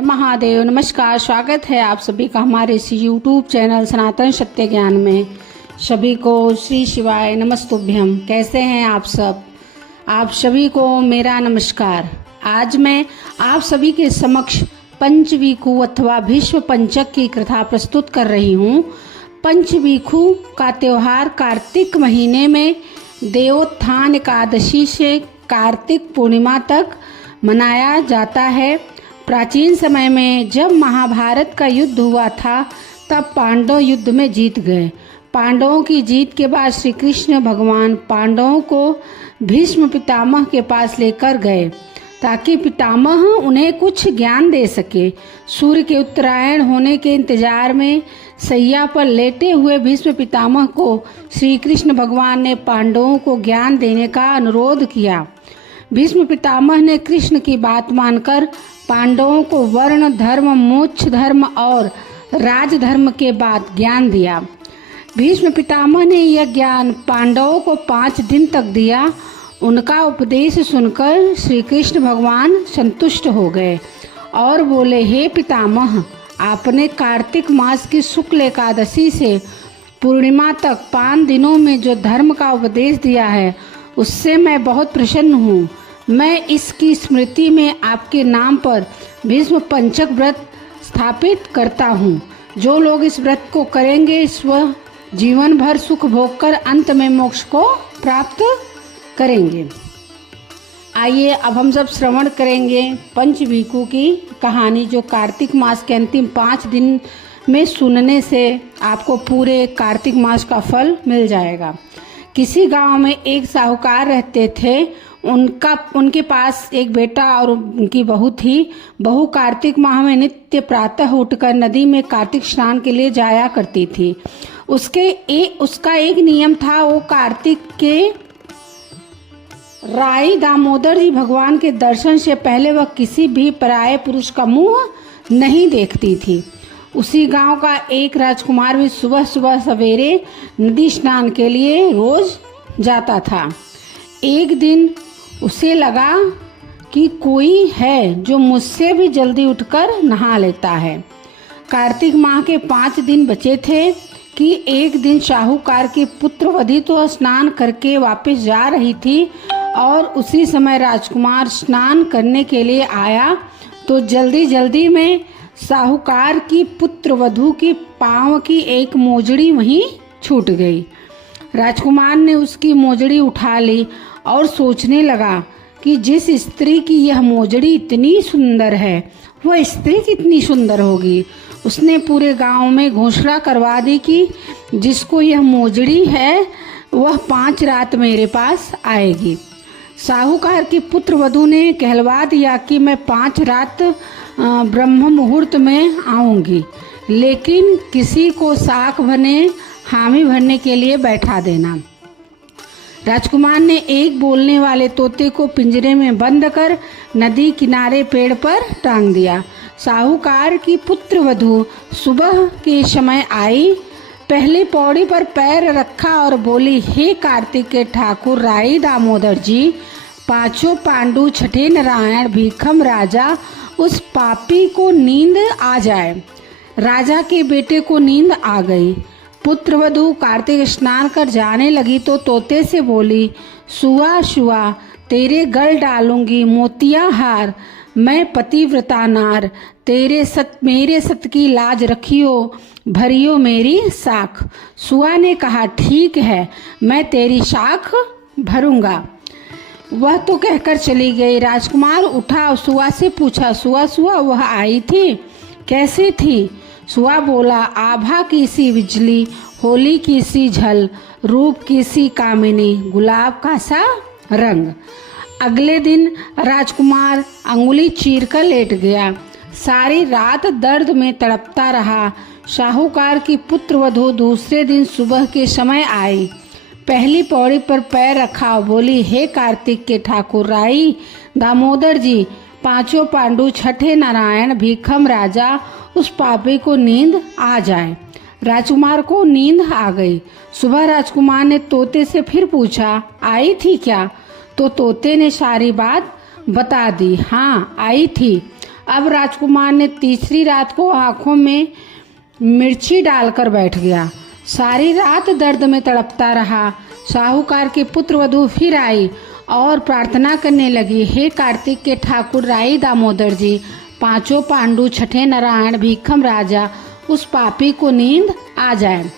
महादेव नमस्कार। स्वागत है आप सभी का हमारे इस यूट्यूब चैनल सनातन सत्य ज्ञान में। सभी को श्री शिवाय नमस्तुभ्यम। कैसे हैं आप सब? आप सभी को मेरा नमस्कार। आज मैं आप सभी के समक्ष पंचवीखू अथवा भीष्म पंचक की कथा प्रस्तुत कर रही हूँ। पंचवीखू का त्योहार कार्तिक महीने में देवोत्थान एकादशी से कार्तिक पूर्णिमा तक मनाया जाता है। प्राचीन समय में जब महाभारत का युद्ध हुआ था तब पांडव युद्ध में जीत गए। पांडवों की जीत के बाद श्री कृष्ण भगवान पांडवों को भीष्म पितामह के पास लेकर गए ताकि पितामह उन्हें कुछ ज्ञान दे सके। सूर्य के उत्तरायण होने के इंतजार में सैया पर लेटे हुए भीष्म पितामह को श्री कृष्ण भगवान ने पांडवों को ज्ञान देने का अनुरोध किया। भीष्म पितामह ने कृष्ण की बात मानकर पांडवों को वर्ण धर्म, मोक्ष धर्म और राजधर्म के बाद ज्ञान दिया। भीष्म पितामह ने यह ज्ञान पांडवों को 5 दिन तक दिया। उनका उपदेश सुनकर श्री कृष्ण भगवान संतुष्ट हो गए और बोले, हे पितामह, आपने कार्तिक मास की शुक्ल एकादशी से पूर्णिमा तक 5 दिनों में जो धर्म का उपदेश दिया है उससे मैं बहुत प्रसन्न हूँ। मैं इसकी स्मृति में आपके नाम पर भीष्म पंचक व्रत स्थापित करता हूँ। जो लोग इस व्रत को करेंगे वह जीवन भर सुख भोगकर अंत में मोक्ष को प्राप्त करेंगे। आइए अब हम सब श्रवण करेंगे पंचवीखू की कहानी, जो कार्तिक मास के अंतिम 5 दिन में सुनने से आपको पूरे कार्तिक मास का फल मिल जाएगा। किसी गांव में एक साहूकार रहते थे। उनके पास एक बेटा और उनकी बहू थी। बहू कार्तिक माह में नित्य प्रातः उठकर नदी में कार्तिक स्नान के लिए जाया करती थी। उसका एक नियम था, वो कार्तिक के राई दामोदर जी भगवान के दर्शन से पहले वह किसी भी पराये पुरुष का मुंह नहीं देखती थी। उसी गांव का एक राजकुमार भी सुबह सुबह सवेरे नदी स्नान के लिए रोज जाता था। एक दिन उसे लगा कि कोई है जो मुझसे भी जल्दी उठकर नहा लेता है। कार्तिक माह के 5 दिन बचे थे कि एक दिन साहूकार की पुत्रवधि तो स्नान करके वापस जा रही थी और उसी समय राजकुमार स्नान करने के लिए आया तो जल्दी जल्दी में साहूकार की पुत्रवधू की पांव की एक मोजड़ी वहीं छूट गई। राजकुमार ने उसकी मोजड़ी उठा ली और सोचने लगा कि जिस स्त्री की यह मोजड़ी इतनी सुंदर है वह स्त्री कितनी सुंदर होगी। उसने पूरे गांव में घोषणा करवा दी कि जिसको यह मोजड़ी है वह 5 रात मेरे पास आएगी। साहूकार की पुत्रवधू ने कहलवा दिया कि मैं 5 रात ब्रह्म मुहूर्त में आऊंगी, लेकिन किसी को साख भरने हामी भरने के लिए बैठा देना। राजकुमार ने एक बोलने वाले तोते को पिंजरे में बंद कर नदी किनारे पेड़ पर टांग दिया। साहूकार की पुत्रवधू सुबह के समय आई, पहली पौड़ी पर पैर रखा और बोली, हे कार्तिक के ठाकुर राई दामोदर जी, 5 पांडु, छठे नारायण, भीखम राजा, उस पापी को नींद आ जाए। राजा के बेटे को नींद आ गई। पुत्रवधू कार्तिक स्नान कर जाने लगी तो तोते से बोली, सुआ सुआ तेरे गल डालूंगी मोतिया हार, मैं पतिव्रता नार, मेरे सत की लाज रखियो, भरियो मेरी साख। सुआ ने कहा, ठीक है, मैं तेरी साख भरूंगा। वह तो कहकर चली गई। राजकुमार उठा और सुआ से पूछा, सुआ सुआ वह आई थी, कैसी थी? सुआ बोला, आभा की सी बिजली, होली की सी झल, रूप की सी कामिनी, गुलाब का सा रंग। अगले दिन राजकुमार अंगुली चीर कर लेट गया। सारी रात दर्द में तड़पता रहा। साहूकार की पुत्रवधू दूसरे दिन सुबह के समय आई, पहली पौड़ी पर पैर रखा, बोली, हे कार्तिक के ठाकुर राई दामोदर जी, 5 पांडु, छठे नारायण, भीखम राजा, उस पापी को नींद आ जाए। राजकुमार को नींद आ गई। सुबह राजकुमार ने तोते से फिर पूछा, आई थी क्या? तो तोते ने सारी बात बता दी। हाँ आई थी, अब राजकुमार ने तीसरी रात को आंखों में मिर्ची डालकर बैठ गया। सारी रात दर्द में तड़पता रहा। साहूकार की पुत्र वधू फिर आई और प्रार्थना करने लगी, हे कार्तिक के ठाकुर राई दामोदर जी, पांचों पांडु, छठे नारायण, भीखम राजा, उस पापी को नींद आ जाए।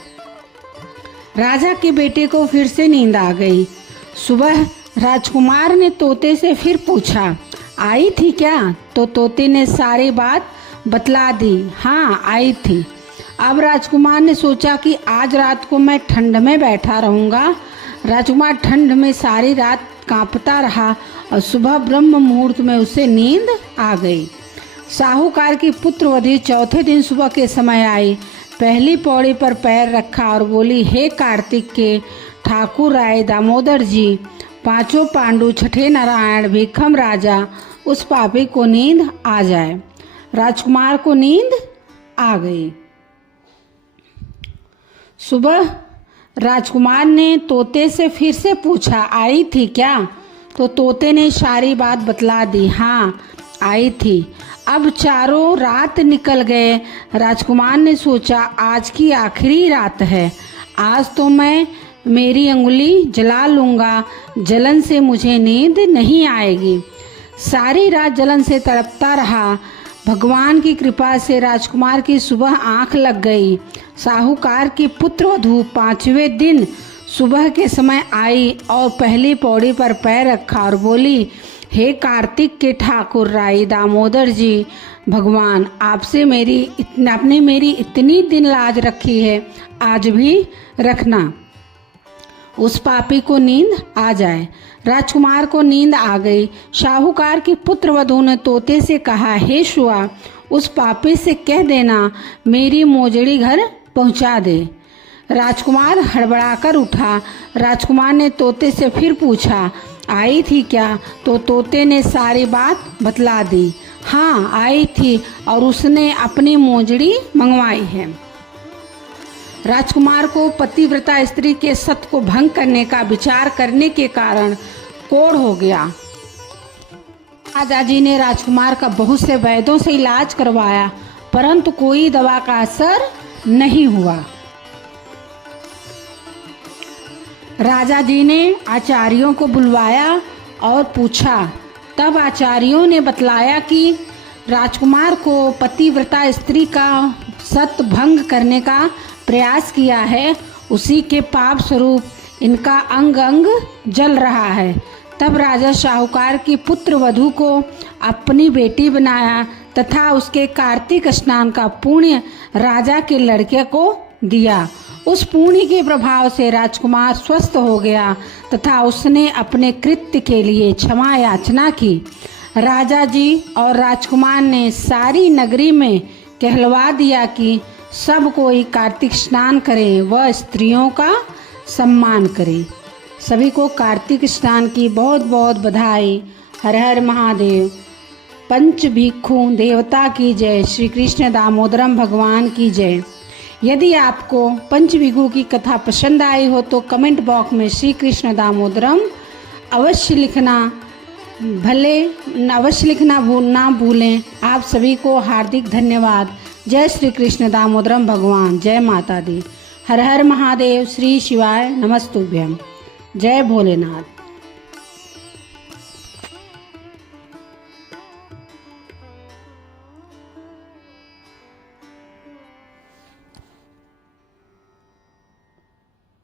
राजा के बेटे को फिर से नींद आ गई। सुबह राजकुमार ने तोते से फिर पूछा, आई थी क्या? तो तोते ने सारी बात बतला दी, हाँ आई थी। अब राजकुमार ने सोचा कि आज रात को मैं ठंड में बैठा रहूंगा। राजकुमार ठंड में सारी रात कांपता रहा और सुबह ब्रह्म मुहूर्त में उसे नींद आ गई। साहूकार की पुत्रवधू चौथे दिन सुबह के समय आई, पहली पौड़ी पर पैर रखा और बोली, हे कार्तिक के ठाकुर राय दामोदर जी, पांचों पांडु, छठे नारायण, भीखम राजा, उस पापी को नींद आ जाए। राजकुमार को नींद आ गई। सुबह राजकुमार ने तोते से फिर से पूछा, आई थी क्या? तो तोते ने सारी बात बतला दी, हाँ आई थी। अब चारों रात निकल गए। राजकुमार ने सोचा, आज की आखिरी रात है, आज तो मैं मेरी अंगुली जला लूँगा, जलन से मुझे नींद नहीं आएगी। सारी रात जलन से तड़पता रहा। भगवान की कृपा से राजकुमार की सुबह आंख लग गई। साहूकार की पुत्रवधू पांचवें दिन सुबह के समय आई और पहली पौड़ी पर पैर रखा और बोली, हे कार्तिक के ठाकुर राई दामोदर जी, भगवान आपसे आपने मेरी इतनी दिन लाज रखी है, आज भी रखना, उस पापी को नींद आ जाए। राजकुमार को नींद आ गई। साहूकार की पुत्रवधू ने तोते से कहा, हे शुआ, उस पापी से कह देना मेरी मोजड़ी घर पहुंचा दे। राजकुमार हड़बड़ाकर उठा। राजकुमार ने तोते से फिर पूछा, आई थी क्या? तो तोते ने सारी बात बतला दी, हाँ आई थी और उसने अपनी मोजड़ी मंगवाई है। राजकुमार को पतिव्रता स्त्री के सत्य को भंग करने का विचार करने के कारण कोढ़ हो गया। राजा जी ने राजकुमार का बहुत से वैद्यों से इलाज करवाया, परंतु कोई दवा का असर नहीं हुआ। राजा जी ने आचार्यों को बुलवाया और पूछा। तब आचार्यों ने बतलाया कि राजकुमार को पतिव्रता स्त्री का सत्य भंग करने का प्रयास किया है, उसी के पाप स्वरूप इनका अंग अंग जल रहा है। तब राजा साहूकार की पुत्र वधू को अपनी बेटी बनाया तथा उसके कार्तिक स्नान का पुण्य राजा के लड़के को दिया। उस पुण्य के प्रभाव से राजकुमार स्वस्थ हो गया तथा उसने अपने कृत्य के लिए क्षमा याचना की। राजा जी और राजकुमार ने सारी नगरी में कहलवा दिया कि सब कोई कार्तिक स्नान करे, वह स्त्रियों का सम्मान करे। सभी को कार्तिक स्नान की बहुत बहुत बधाई। हर हर महादेव। पंच भिक्षु देवता की जय। श्री कृष्ण दामोदरम भगवान की जय। यदि आपको पंच भिक्षु की कथा पसंद आई हो तो कमेंट बॉक्स में श्री कृष्ण दामोदरम अवश्य लिखना ना भूलें। आप सभी को हार्दिक धन्यवाद। जय श्री कृष्ण दामोदरम भगवान। जय माता दी। हर हर महादेव। श्री शिवाय नमस्तुभ्यम। जय भोलेनाथ।